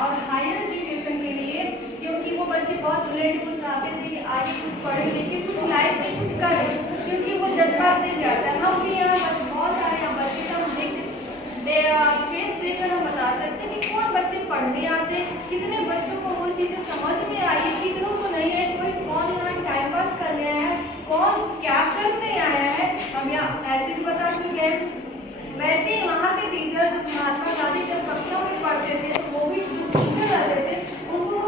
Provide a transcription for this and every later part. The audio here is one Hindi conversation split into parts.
और हायर एजुकेशन के लिए, क्योंकि वो बच्चे बहुत रिलेटेबल चाहते थे कि आगे कुछ पढ़े लिखे कुछ लाइफ में कुछ करें, क्योंकि वो जज्बात दे जाता है। हम भी यहाँ बहुत सारे हम बच्चे का हम देखते फेस देखकर हम बता सकते हैं कि कौन बच्चे पढ़ने आते हैं, कितने बच्चों को वो चीज़ें समझ में आई है, कितनों को नहीं है, कोई कौन यहाँ टाइम पास करने आया है, कौन क्या करने आया है, हम यहाँ ऐसे भी बता चुके हैं। वैसे ही वहाँ के टीचर जो महात्मा गांधी जब कक्षा में पढ़ते थे तो वो भी जो टीचर रहते थे उनको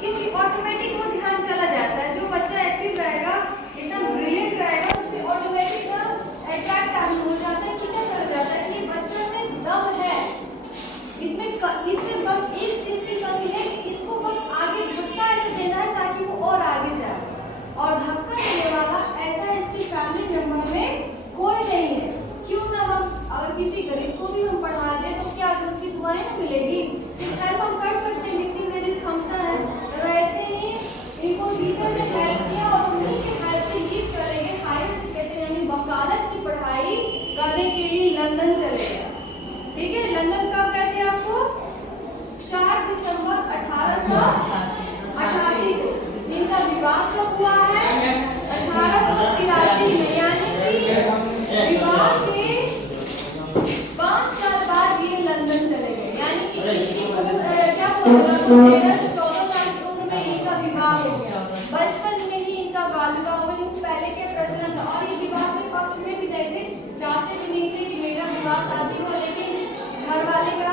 क्योंकि ऑटोमेटिक वो ध्यान चला जाता है, जो बच्चा एक्टिव रहेगा एकदम ब्रिलियंट रहेगा उसमें ऑटोमेटिक अट्रैक्ट हो जाता है, खींचा चला जाता है कि बच्चे में दम है, इसमें बस एक चीज की कमी है कि इसको बस आगे धक्का ऐसे देना है ताकि वो और आगे जाए, और धक्का देने वाला ऐसा इसकी फैमिली मेंबर में कोई नहीं है। क्यों ना हम अगर किसी गरीब को भी हम पढ़ा दें तो क्या उसकी दुआएं ना मिलेगी, शायद हम कर सकते हैं जितनी मेरी क्षमता है। वैसे ही इनको टीचर ने हेल्प किया और उन्हीं के हेल्प से ये चले गए हायर एजुकेशन यानी वकालत की पढ़ाई करने के लिए लंदन चले गए। ठीक है, लंदन कब गए थे आपको? 4 दिसंबर 1888 को। इनका विवाह कब हुआ है? 1883 में, यानी कि विवाह के 5 साल बाद ये लंदन चले गए, यानी कि क्या 13 से 14 साल की उम्र में इनका विवाह हो गया, बचपन में ही इनका बाल विवाह हो गया। पहले के प्रचलन था और ये विवाह के पक्ष में भी नहीं थे, चाहते भी नहीं थे कि मेरा विवाह शादी हो, लेकिन घर वाले का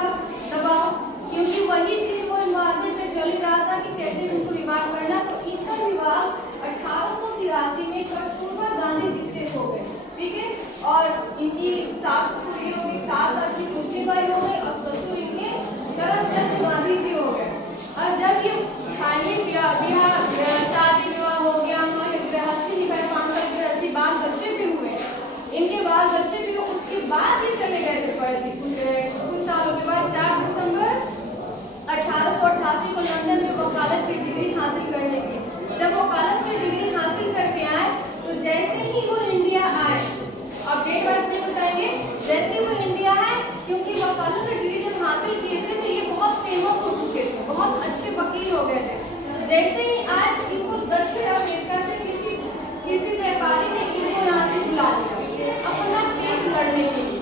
दबाव, क्योंकि वही चीज वो मार्केट में चल रहा था कि कैसे उनको विवाह करना, तो इनका विवाह 1883 में कस्तूरबा गांधी जी से हो गए। ठीक है, और इनकी सास की कुंतीबाई हो गई और ससुर इनके करमचंद गांधी जी हो गए। और जब ये फाइनली शादी विवाह हो गया, गृहस्थी निभाई, 5 साल गृहस्थी, बाल बच्चे भी हुए, इनके बाल बच्चे भी, उसके बाद ही चले गए थे पढ़ने कुछ सालों के बाद 4 दिसंबर 1888 को लंदन में वकालत की डिग्री हासिल करने की। जब वकालत की डिग्री हासिल करके आए तो जैसे ही वो इंडिया आए, अब डेट वाइज नहीं बताएंगे, जैसे वो इंडिया आए, क्योंकि वकालत की डिग्री जब हासिल किए थे तो ये बहुत फेमस हो चुके थे, बहुत अच्छे वकील हो गए थे। जैसे ही आए तो इनको दक्षिण अफ्रीका से किसी व्यापारी ने इनको यहाँ से बुला लिया अपना केस लड़ने के लिए।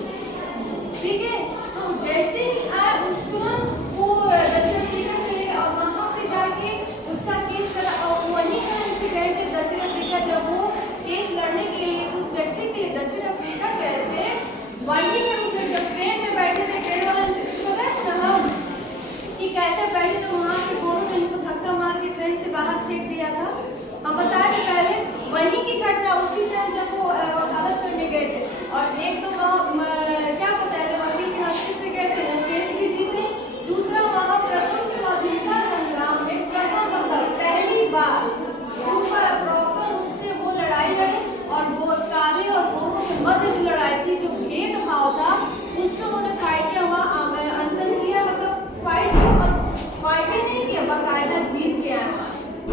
ठीक है, तो जैसे ही आए तुरंत वो दक्षिण अफ्रीका चले गए और वहाँ पे जाके उसका केस लड़ा, और वहीं का इंसिडेंट है दक्षिण अफ्रीका, जब वो केस लड़ने के लिए उस व्यक्ति के लिए दक्षिण अफ्रीका गए थे, वहीं पे उसे जब ट्रेन में बैठे थे, ट्रेन वाला कि कैसे बैठे, तो वहाँ के गोरों ने इनको धक्का मार के ट्रेन से बाहर फेंक दिया था। हम बता दें पहले वहीं की घटना, उसी टाइम जब वो वकालत करने गए थे, और एक तो क्या बताया जब वकील की हस्ती से गए थे वो केस भी जीते, दूसरा वहाँ प्रथम स्वाधीनता संग्राम में प्रथम पहली बार प्रॉपर रूप से वो लड़ाई लड़ी, और वो काले और गोरों के मध्य जो लड़ाई थी, जो भेदभाव था, उसमें उन्होंने फाइट किया, वहाँ अनशन किया, मतलब फाइट ही नहीं किया, बाकायदा जीत के आए। तो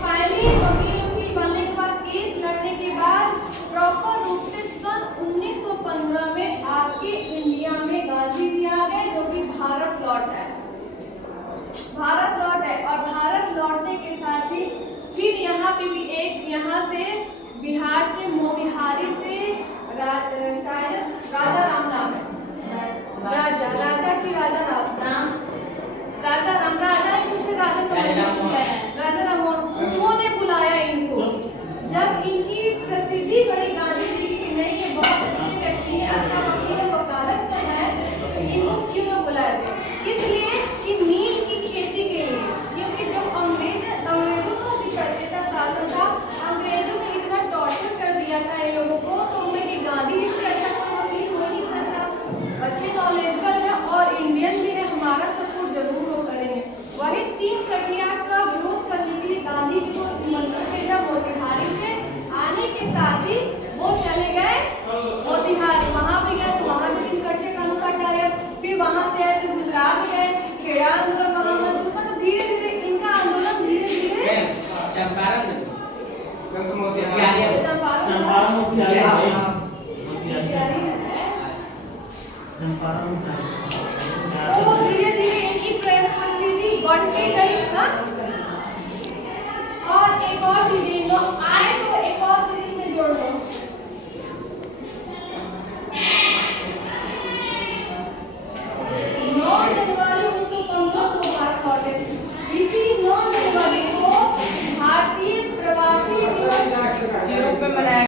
फाइनली वकील बनने के बाद, केस लड़ने के बाद प्रॉपर रूप से सन 1915 में आपके इंडिया में गांधी जी आ गए, जो कि भारत लौट आए। और भारत लौटने के साथ ही फिर यहाँ पे भी एक, यहाँ से बिहार से मोतिहारी से शायद राजा राम नाम है, राजा ही कुछ राजा राम उन्होंने बुलाया इनको। जब इनकी प्रसिद्धि बढ़ी गांधी जी की कि नहीं ये बहुत अच्छे व्यक्ति हैं, अच्छा वकील वकालत का है, तो इनको क्यों ना बुलाया गया, इसलिए कि नील की खेती के लिए, क्योंकि जब अंग्रेजों का अधिकार शासन था, अंग्रेजों ने इतना टॉर्चर कर दिया था इन लोगों को, तो उन्हें कि गांधी जी से अच्छा कोई वकील हो नहीं सकता, अच्छे नॉलेजेबल है और इंडियन भी है, हमारा सपोर्ट जरूर वो करेंगे। वही 3 कटिया का विरोध करने के लिए गांधी जी को निमंत्रण भेजा मोतिहारी से, आने के साथ ही वो चले गए मोतिहारी, वहां पे गए तो वहां भी 3 कटिया का अनुभव डाले, फिर वहां से आए तो गुजरात गए, खेड़ा आंदोलन, मतलब धीरे धीरे इनका आंदोलन तो धीरे धीरे इनकी लौट के गई। हाँ, और एक और चीज